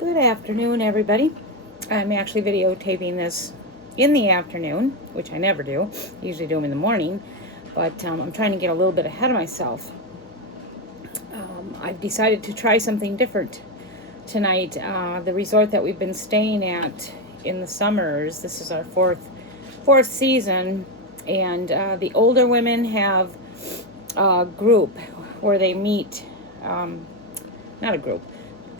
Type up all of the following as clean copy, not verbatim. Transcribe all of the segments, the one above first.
Good afternoon, everybody. I'm actually videotaping this in the afternoon, which I never do. I usually do them in the morning, but I'm trying to get a little bit ahead of myself. I've decided to try something different tonight. The resort that we've been staying at in the summers, this is our fourth season, and the older women have a group where they meet. Not a group,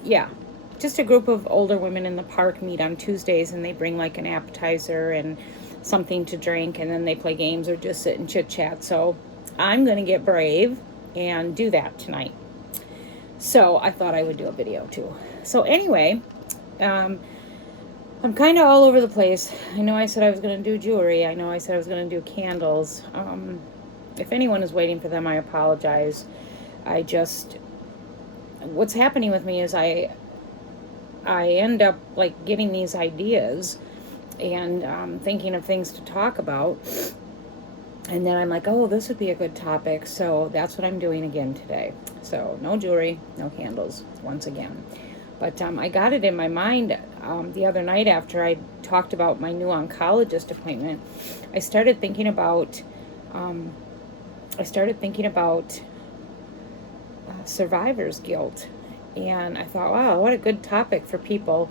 yeah, just a group of older women in the park meet on Tuesdays, and they bring like an appetizer and something to drink, and then they play games or just sit and chit chat. So I'm going to get brave and do that tonight. So I thought I would do a video too. So anyway, I'm kind of all over the place. I know I said I was going to do jewelry. I know I said I was going to do candles. If anyone is waiting for them, I apologize. What's happening with me is I end up like getting these ideas and thinking of things to talk about, and then I'm like, oh, this would be a good topic. So that's what I'm doing again today. So no jewelry, no candles once again. But I got it in my mind the other night after I talked about my new oncologist appointment. I started thinking about survivor's guilt. And I thought, wow, what a good topic for people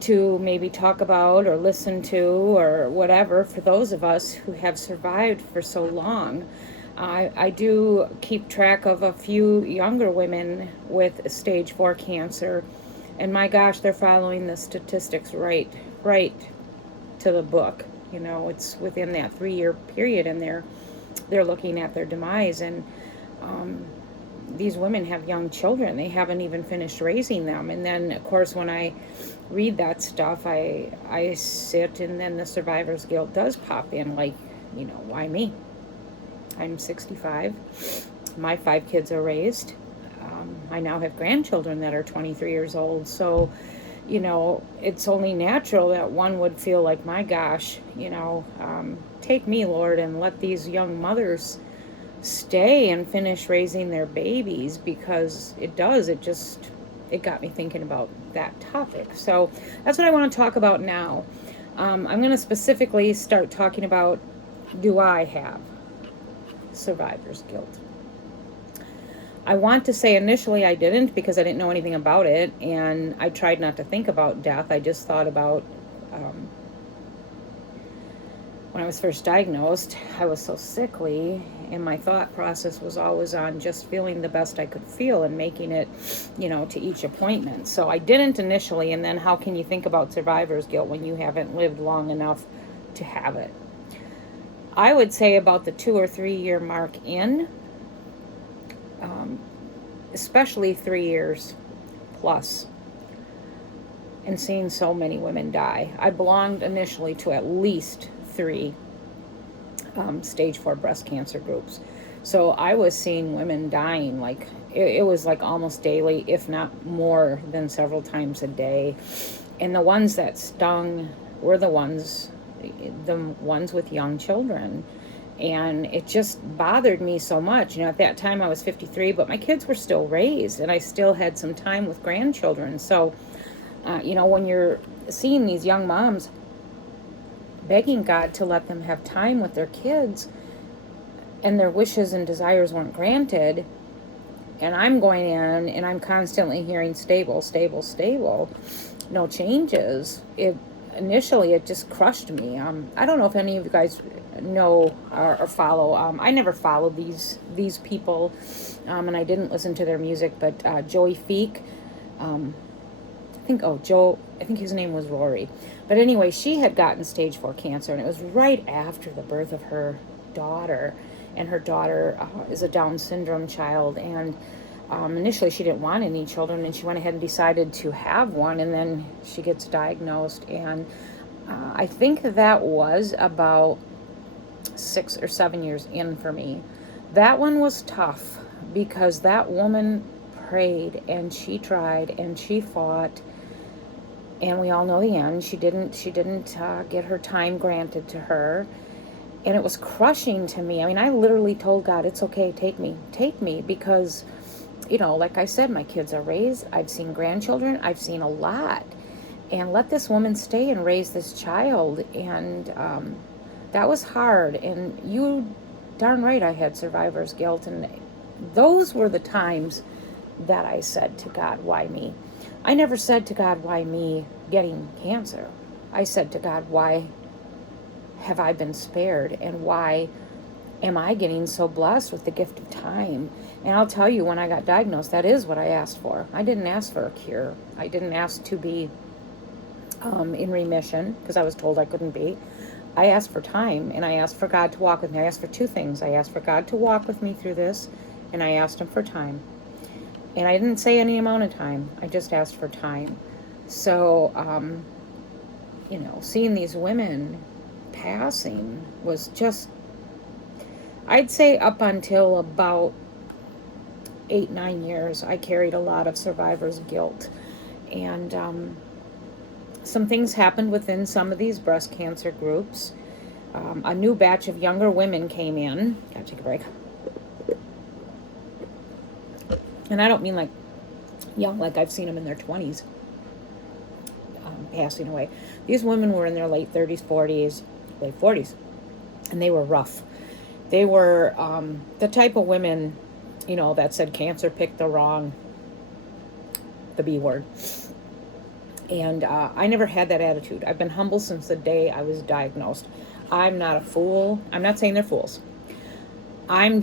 to maybe talk about or listen to or whatever, for those of us who have survived for so long. I do keep track of a few younger women with stage 4 cancer, and my gosh, they're following the statistics right to the book. You know, it's within that 3-year period, and they're looking at their demise. And these women have young children. They haven't even finished raising them. And then, of course, when I read that stuff, I sit, and then the survivor's guilt does pop in, like, you know, why me? I'm 65. My 5 kids are raised. I now have grandchildren that are 23 years old. So, you know, it's only natural that one would feel like, my gosh, you know, take me, Lord, and let these young mothers stay and finish raising their babies, because it got me thinking about that topic. So that's what I want to talk about now. I'm going to specifically start talking about, do I have survivor's guilt? I want to say initially I didn't, because I didn't know anything about it, and I tried not to think about death. I just thought about when I was first diagnosed, I was so sickly, and my thought process was always on just feeling the best I could feel and making it, you know, to each appointment. So I didn't initially, and then how can you think about survivor's guilt when you haven't lived long enough to have it? I would say about the 2 or 3 year mark in, especially 3 years plus, and seeing so many women die. I belonged initially to at least 3 stage 4 breast cancer groups. So I was seeing women dying, like it was like almost daily, if not more than several times a day. And the ones that stung were the ones with young children. And it just bothered me so much. You know, at that time I was 53, but my kids were still raised, and I still had some time with grandchildren. So, you know, when you're seeing these young moms begging God to let them have time with their kids, and their wishes and desires weren't granted, and I'm going in and I'm constantly hearing stable, no changes, initially it just crushed me. I don't know if any of you guys know or follow. I never followed these people, and I didn't listen to their music, but Joey Feek, I think his name was Rory. But anyway, she had gotten stage 4 cancer, and it was right after the birth of her daughter. And her daughter is a Down syndrome child, and initially she didn't want any children, and she went ahead and decided to have one, and then she gets diagnosed. And I think that was about 6 or 7 years in for me. That one was tough, because that woman prayed, and she tried, and she fought, and we all know the end. She didn't get her time granted to her, and it was crushing to me. I mean, I literally told God, it's okay, take me, because like I said, my kids are raised. I've seen grandchildren. I've seen a lot. And let this woman stay and raise this child. And that was hard. And you darn right I had survivor's guilt. And those were the times that I said to God, why me? I never said to God, why me getting cancer? I said to God, why have I been spared? And why am I getting so blessed with the gift of time? And I'll tell you, when I got diagnosed, that is what I asked for. I didn't ask for a cure. I didn't ask to be in remission, because I was told I couldn't be. I asked for time, and I asked for God to walk with me. I asked for two things. I asked for God to walk with me through this, and I asked him for time. And I didn't say any amount of time. I just asked for time. So, seeing these women passing was just, I'd say up until about 8-9 years, I carried a lot of survivor's guilt. And some things happened within some of these breast cancer groups. A new batch of younger women came in. Gotta take a break. And I don't mean like young, like I've seen them in their 20s passing away. These women were in their late 30s, 40s, late 40s, and they were rough. They were the type of women, that said cancer picked the B word. And I never had that attitude. I've been humble since the day I was diagnosed. I'm not a fool. I'm not saying they're fools. I'm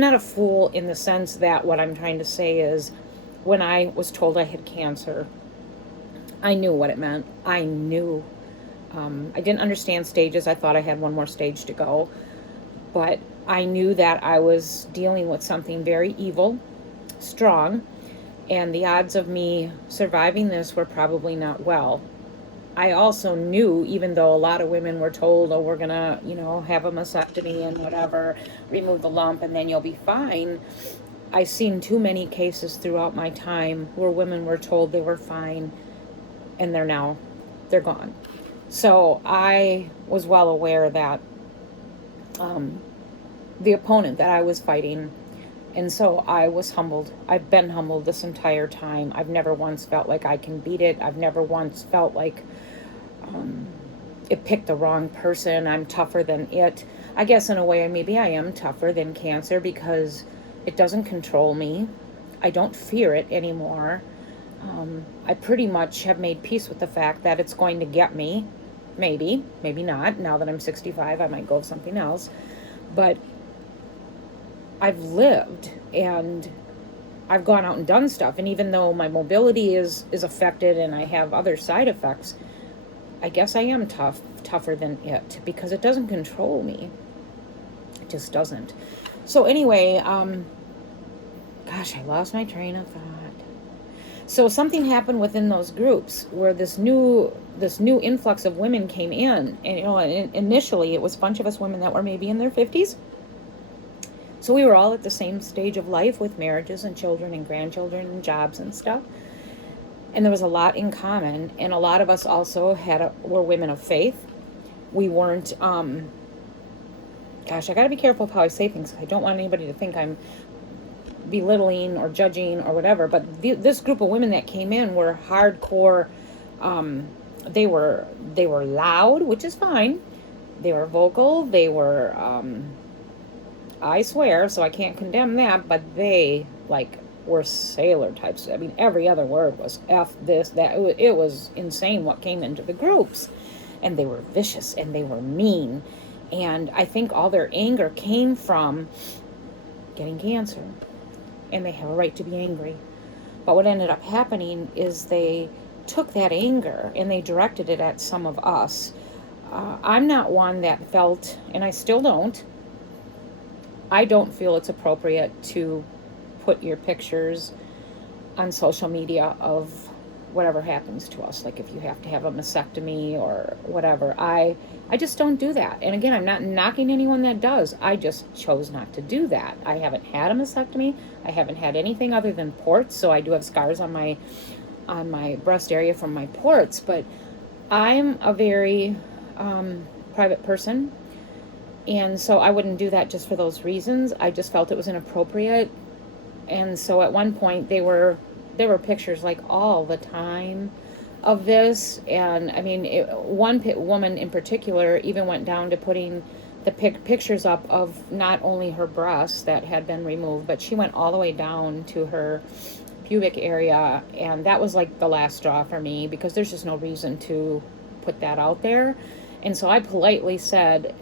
not a fool in the sense that what I'm trying to say is, when I was told I had cancer, I knew what it meant. I knew. I didn't understand stages. I thought I had one more stage to go. But I knew that I was dealing with something very evil, strong, and the odds of me surviving this were probably not well. I also knew, even though a lot of women were told, oh, we're going to, have a mastectomy and whatever, remove the lump and then you'll be fine. I've seen too many cases throughout my time where women were told they were fine and they're gone. So I was well aware that the opponent that I was fighting, and so I was humbled. I've been humbled this entire time. I've never once felt like I can beat it. I've never once felt like it picked the wrong person. I'm tougher than it. I guess in a way, maybe I am tougher than cancer because it doesn't control me. I don't fear it anymore. I pretty much have made peace with the fact that it's going to get me. Maybe not. Now that I'm 65, I might go with something else. But I've lived and I've gone out and done stuff. And even though my mobility is affected and I have other side effects, I guess I am tougher than it because it doesn't control me. It just doesn't. So anyway, gosh, I lost my train of thought. So something happened within those groups where this new influx of women came in, and initially it was a bunch of us women that were maybe in their 50s. So we were all at the same stage of life with marriages and children and grandchildren and jobs and stuff. And there was a lot in common, and a lot of us also were women of faith. We weren't, gosh, I gotta be careful of how I say things. I don't want anybody to think I'm belittling or judging or whatever, but this group of women that came in were hardcore. They were loud, which is fine. They were vocal. They were, I swear, so I can't condemn that, but they were sailor types. I mean, every other word was F this, that. It was insane what came into the groups. And they were vicious and they were mean. And I think all their anger came from getting cancer. And they have a right to be angry. But what ended up happening is they took that anger and they directed it at some of us. I'm not one that felt, and I still don't, I don't feel it's appropriate to put your pictures on social media of whatever happens to us, like if you have to have a mastectomy or whatever. I just don't do that. And again, I'm not knocking anyone that does. I just chose not to do that. I haven't had a mastectomy. I haven't had anything other than ports, so I do have scars on my breast area from my ports, but I'm a very private person, And so I wouldn't do that just for those reasons. I just felt it was inappropriate. And so at one point there were pictures like all the time of this. And I mean, one woman in particular even went down to putting the pictures up of not only her breasts that had been removed, but she went all the way down to her pubic area. And that was like the last straw for me, because there's just no reason to put that out there. And so I politely said,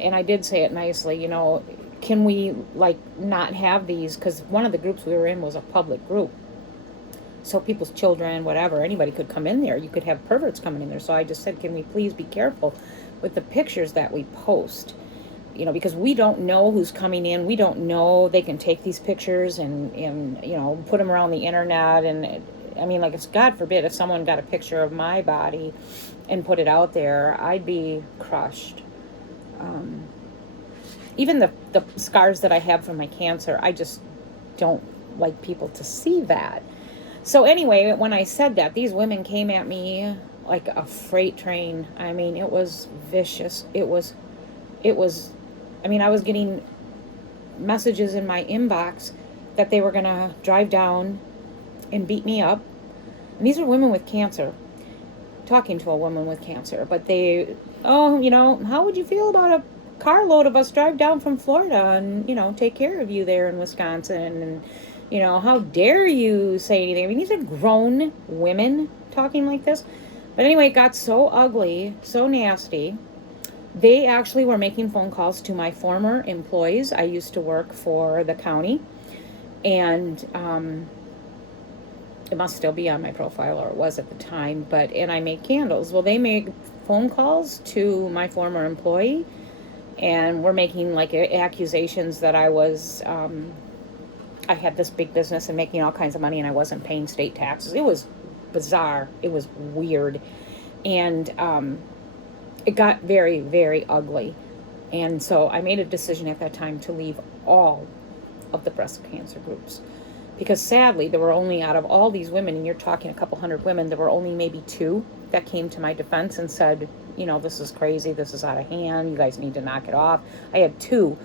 and I did say it nicely, you know, can we like not have these? Because one of the groups we were in was a public group, so people's children, whatever, anybody could come in there. You could have perverts coming in there. So I just said, can we please be careful with the pictures that we post? You know, because we don't know who's coming in. We don't know. They can take these pictures and you know, put them around the internet. And I mean, like, if God forbid, if someone got a picture of my body and put it out there, I'd be crushed. Even the scars that I have from my cancer, I just don't like people to see that. So anyway, when I said that, these women came at me like a freight train. I mean, it was vicious. It was, I mean, I was getting messages in my inbox that they were going to drive down and beat me up. And these are women with cancer, talking to a woman with cancer. But they, oh, you know, how would you feel about a carload of us drive down from Florida and, you know, take care of you there in Wisconsin? And, you know, how dare you say anything? I mean, these are grown women talking like this. But anyway, it got so ugly, so nasty. They actually were making phone calls to my former employees. I used to work for the county, and it must still be on my profile, or it was at the time, and I make candles. Well, they made phone calls to my former employee, and were making like accusations that I was, I had this big business and making all kinds of money, and I wasn't paying state taxes. It was bizarre. It was weird. And it got very, very ugly. And so I made a decision at that time to leave all of the breast cancer groups. Because sadly, there were only, out of all these women, and you're talking a couple hundred women, there were only maybe 2 that came to my defense and said, you know, this is crazy, this is out of hand, you guys need to knock it off. I had 2,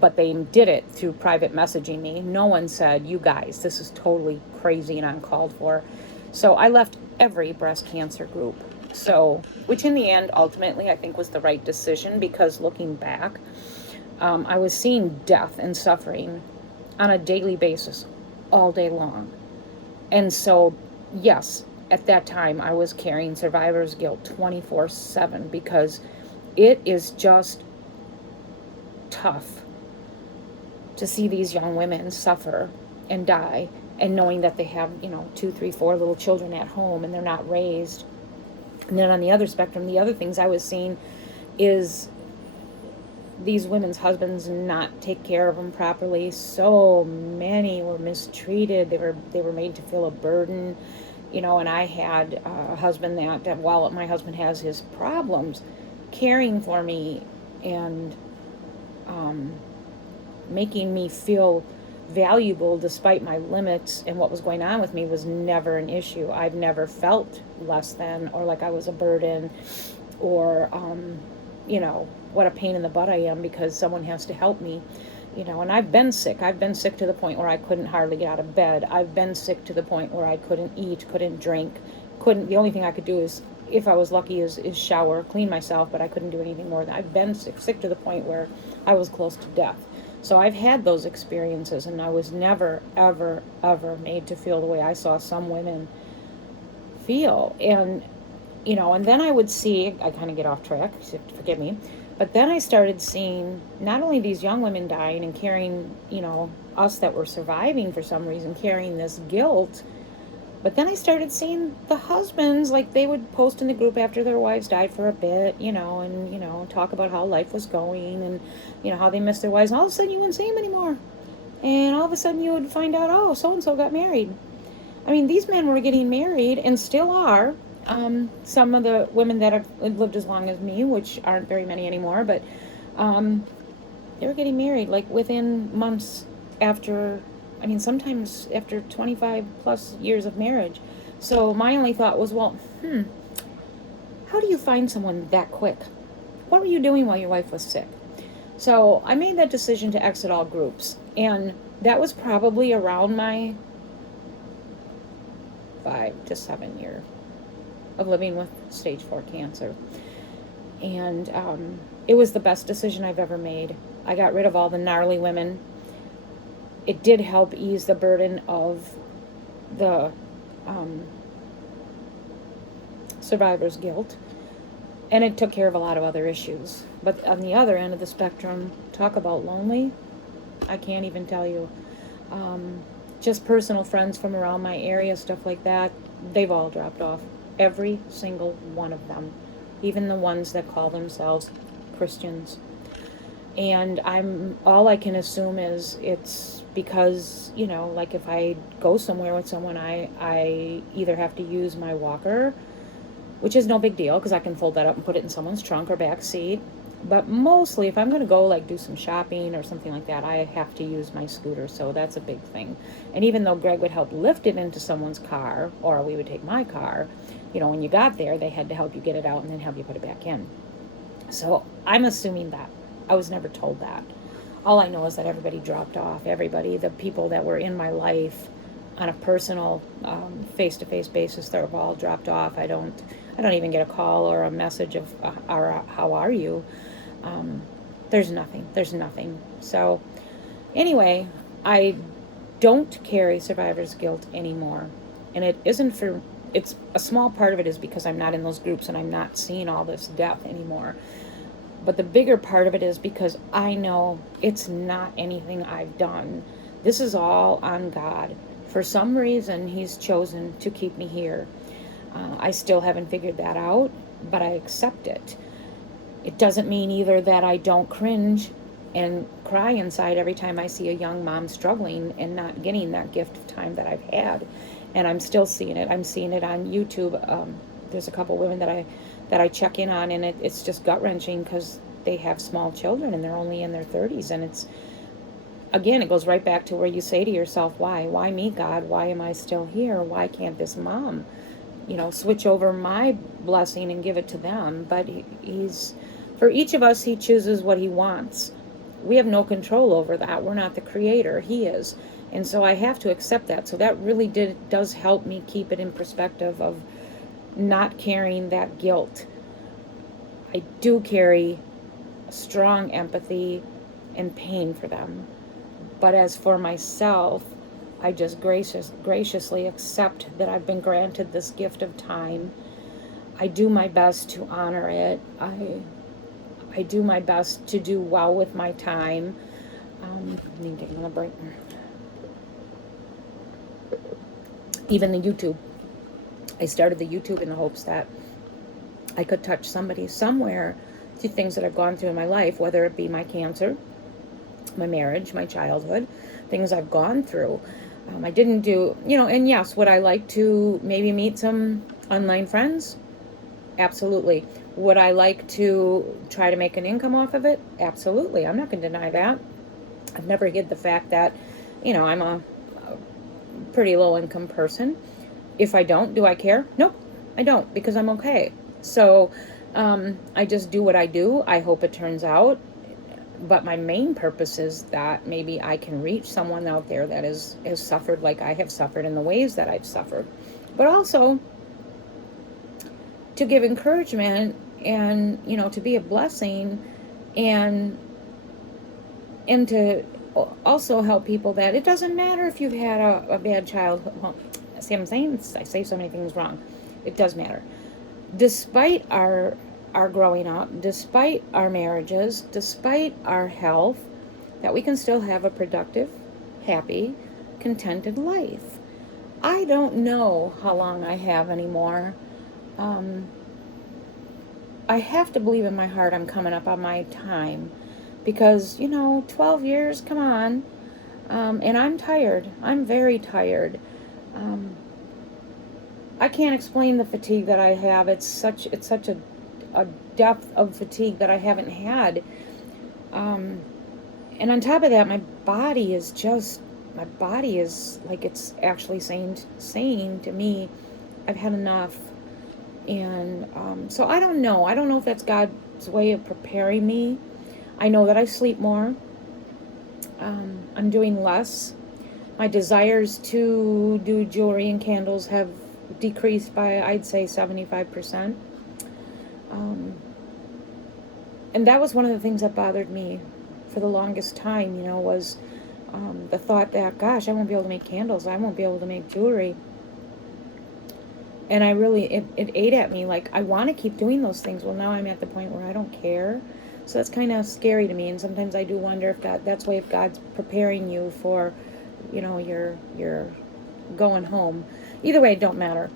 but they did it through private messaging me. No one said, you guys, this is totally crazy and uncalled for. So I left every breast cancer group. So, which in the end, ultimately, I think was the right decision, because looking back, I was seeing death and suffering on a daily basis, all day long. And so, yes, at that time, I was carrying survivor's guilt 24/7, because it is just tough to see these young women suffer and die, and knowing that they have, you know, 2, 3, 4 little children at home and they're not raised. And then on the other spectrum, the other things I was seeing is these women's husbands not take care of them properly. So many were mistreated. They were made to feel a burden, you know. And I had a husband that while my husband has his problems, caring for me and making me feel valuable despite my limits and what was going on with me was never an issue. I've never felt less than, or like I was a burden, or you know, what a pain in the butt I am because someone has to help me, you know. And I've been sick to the point where I couldn't hardly get out of bed. I've been sick to the point where I couldn't eat, couldn't drink, the only thing I could do is, if I was lucky, is shower, clean myself, but I couldn't do anything more than that. I've been sick to the point where I was close to death. So I've had those experiences, and I was never, ever, ever made to feel the way I saw some women feel. And, you know, and then I would see, I kind of get off track, so forgive me, but then I started seeing not only these young women dying and carrying, you know, us that were surviving for some reason, carrying this guilt, but then I started seeing the husbands, like they would post in the group after their wives died for a bit, you know, and, you know, talk about how life was going and, you know, how they missed their wives. And all of a sudden you wouldn't see them anymore. And all of a sudden you would find out, oh, so-and-so got married. I mean, these men were getting married and still are. Some of the women that have lived as long as me, which aren't very many anymore, but they were getting married like within months after, I mean, sometimes after 25 plus years of marriage. So my only thought was, well, how do you find someone that quick? What were you doing while your wife was sick? So I made that decision to exit all groups. And that was probably around my 5 to 7 year of living with stage 4 cancer. And it was the best decision I've ever made. I got rid of all the gnarly women. It did help ease the burden of the survivor's guilt. And it took care of a lot of other issues. But on the other end of the spectrum, talk about lonely, I can't even tell you. Just personal friends from around my area, stuff like that, they've all dropped off. Every single one of them. Even the ones that call themselves Christians. And all I can assume is it's because, like if I go somewhere with someone, I either have to use my walker, which is no big deal because I can fold that up and put it in someone's trunk or back seat. But mostly, if I'm going to go like do some shopping or something like that, I have to use my scooter. So that's a big thing. And even though Greg would help lift it into someone's car, or we would take my car, when you got there, they had to help you get it out and then help you put it back in. So I'm assuming that. I was never told that. All I know is that everybody dropped off. Everybody, the people that were in my life on a personal, face-to-face basis, they're all dropped off. I don't even get a call or a message of, how are you? There's nothing. So anyway, I don't carry survivor's guilt anymore. And it's a small part of it is because I'm not in those groups and I'm not seeing all this death anymore. But the bigger part of it is because I know it's not anything I've done. This is all on God. For some reason, He's chosen to keep me here. I still haven't figured that out, but I accept it. It doesn't mean either that I don't cringe and cry inside every time I see a young mom struggling and not getting that gift of time that I've had. And I'm still seeing it. I'm seeing it on YouTube. There's a couple women that I check in on, and it's just gut-wrenching because they have small children and they're only in their 30s. And it goes right back to where you say to yourself, why me, God? Why am I still here? Why can't this mom, switch over my blessing and give it to them? But he's, for each of us, He chooses what He wants. We have no control over that. We're not the creator. He is. And so I have to accept that. So that really does help me keep it in perspective of not carrying that guilt. I do carry strong empathy and pain for them. But as for myself, I just graciously accept that I've been granted this gift of time. I do my best to honor it. I do my best to do well with my time. I need to take another break. Even the YouTube. I started the YouTube in the hopes that I could touch somebody somewhere through things that I've gone through in my life, whether it be my cancer, my marriage, my childhood, things I've gone through. I didn't do, and yes, would I like to maybe meet some online friends? Absolutely. Would I like to try to make an income off of it? Absolutely. I'm not going to deny that. I've never hid the fact that, I'm a pretty low income person. If I don't, do I care? Nope, I don't, because I'm okay. So I just do what I do. I hope it turns out. But my main purpose is that maybe I can reach someone out there that has suffered like I have suffered in the ways that I've suffered. But also to give encouragement and, to be a blessing and to also help people that it doesn't matter if you've had a bad childhood. Well, see what I'm saying? I say so many things wrong. It does matter. Despite our growing up, despite our marriages, despite our health, that we can still have a productive, happy, contented life. I don't know how long I have anymore. I have to believe in my heart I'm coming up on my time because, 12 years, come on. And I'm tired. I'm very tired. I can't explain the fatigue that I have. It's such a depth of fatigue that I haven't had. And on top of that, my body is like it's actually saying to me, I've had enough. And so I don't know if that's God's way of preparing me. I know that I sleep more. I'm doing less. My desires to do jewelry and candles have decreased by, I'd say, 75%. And that was one of the things that bothered me for the longest time, was the thought that, gosh, I won't be able to make candles. I won't be able to make jewelry. And I really, it ate at me. Like, I want to keep doing those things. Well, now I'm at the point where I don't care. So that's kind of scary to me. And sometimes I do wonder if that's why if God's preparing you for, your going home. Either way, it don't matter.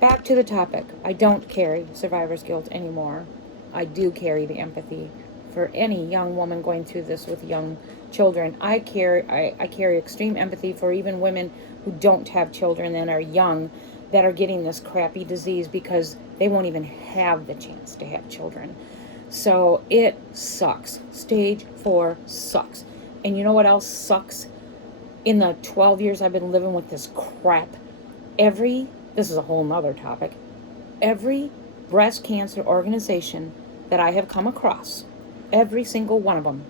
Back to the topic. I don't carry survivor's guilt anymore. I do carry the empathy for any young woman going through this with young children. I carry extreme empathy for even women who don't have children and are young, that are getting this crappy disease because they won't even have the chance to have children. So it sucks. Stage 4 sucks. And you know what else sucks? In the 12 years I've been living with this crap, this is a whole nother topic, every breast cancer organization that I have come across, every single one of them,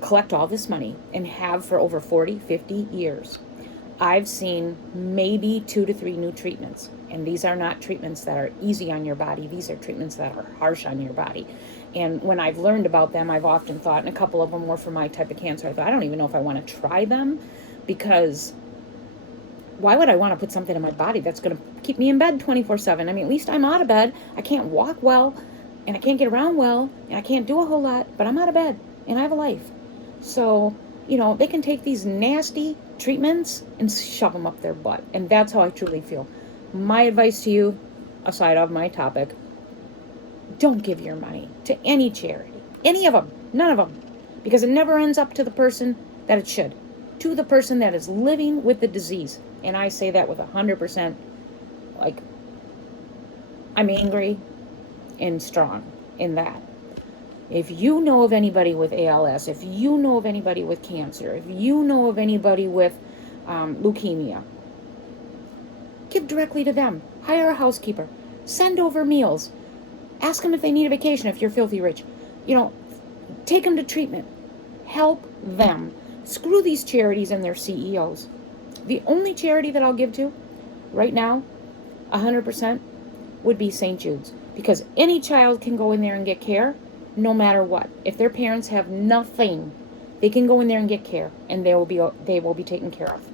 collect all this money and have for over 40, 50 years. I've seen maybe 2 to 3 new treatments. And these are not treatments that are easy on your body. These are treatments that are harsh on your body. And when I've learned about them, I've often thought, and a couple of them were for my type of cancer, I thought, I don't even know if I want to try them, because why would I want to put something in my body that's going to keep me in bed 24/7? I mean, at least I'm out of bed. I can't walk well, and I can't get around well, and I can't do a whole lot, but I'm out of bed, and I have a life. So, they can take these nasty treatments and shove them up their butt. And that's how I truly feel. My advice to you, aside of my topic, don't give your money to any charity. Any of them. None of them. Because it never ends up to the person that it should. To the person that is living with the disease. And I say that with 100%, like, I'm angry and strong in that. If you know of anybody with ALS, if you know of anybody with cancer, if you know of anybody with leukemia, give directly to them. Hire a housekeeper. Send over meals. Ask them if they need a vacation if you're filthy rich. Take them to treatment. Help them. Screw these charities and their CEOs. The only charity that I'll give to right now, 100%, would be St. Jude's. Because any child can go in there and get care, no matter what. If their parents have nothing, they can go in there and get care, and they will be taken care of.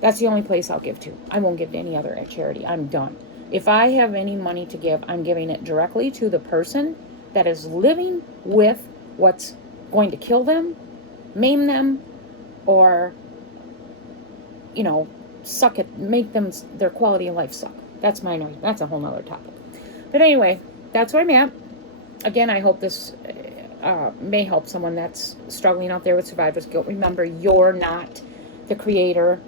That's the only place I'll give to. I won't give to any other charity. I'm done. If I have any money to give, I'm giving it directly to the person that is living with what's going to kill them, maim them, or, suck it, make them, their quality of life suck. That's a whole nother topic. But anyway, that's where I'm at. Again, I hope this may help someone that's struggling out there with survivor's guilt. Remember, you're not the creator.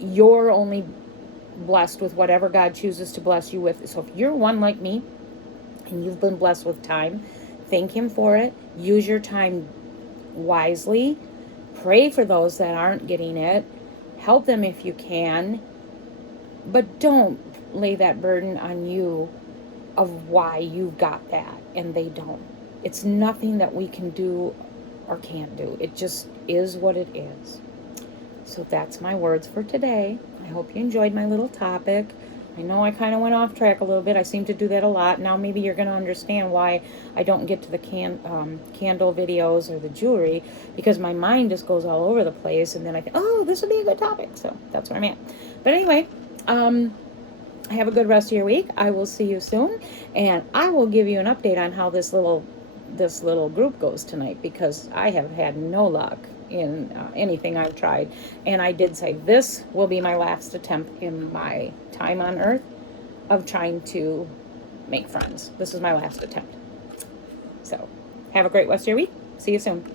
You're only blessed with whatever God chooses to bless you with. So if you're one like me and you've been blessed with time, thank Him for it. Use your time wisely. Pray for those that aren't getting it. Help them if you can. But don't lay that burden on you of why you got that and they don't. It's nothing that we can do or can't do. It just is what it is. So that's my words for today. I hope you enjoyed my little topic. I know I kind of went off track a little bit. I seem to do that a lot. Now maybe you're going to understand why I don't get to the candle videos or the jewelry, because my mind just goes all over the place, and then I think, oh, this would be a good topic. So that's where I'm at. But anyway, have a good rest of your week. I will see you soon, and I will give you an update on how this little group goes tonight, because I have had no luck in anything I've tried. And I did say this will be my last attempt in my time on earth of trying to make friends. This is my last attempt. So have a great rest of your week. See you soon.